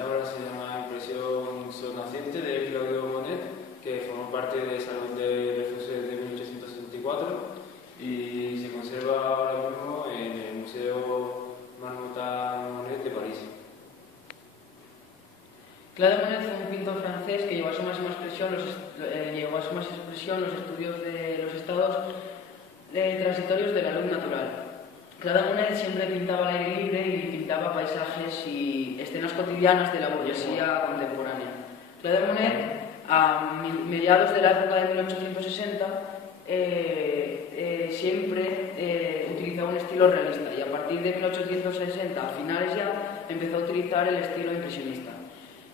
esta obra se llama Impresión Sonnaciente de Claudio Monet, que formó parte del Salón de Refusés de 1864 y se conserva ahora mismo en el Museo Marmottan Monet de París. Claude Monet fue un pintor francés que llevó a su máxima expresión los estudios de los estados transitorios de la luz natural. Claude Monet siempre pintaba al aire libre y pintaba paisajes y escenas cotidianas de la burguesía contemporánea. Claude Monet, a mediados de la época de 1860, siempre utilizaba un estilo realista y a partir de 1860, a finales ya, empezó a utilizar el estilo impresionista.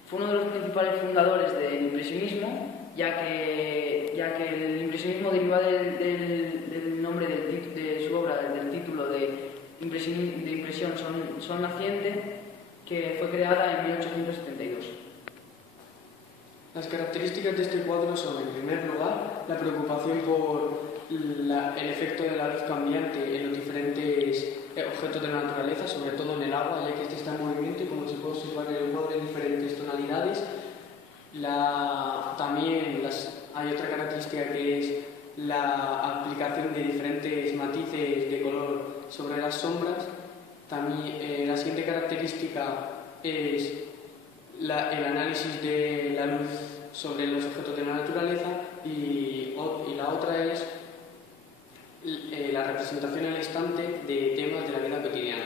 Fue uno de los principales fundadores del impresionismo, ya que el impresionismo deriva del nombre de su obra, del título de impresión son naciente, que fue creada en 1872. Las características de este cuadro son, en primer lugar, la preocupación por el efecto de la luz cambiante en los diferentes objetos de la naturaleza, sobre todo en el agua, ya que este está en movimiento y como se puede observar en el cuadro en diferentes tonalidades. También hay otra característica que es la aplicación de diferentes matices de color sobre las sombras. También la siguiente característica es el análisis de la luz sobre los objetos de la naturaleza y la otra es la representación al instante de temas de la vida cotidiana.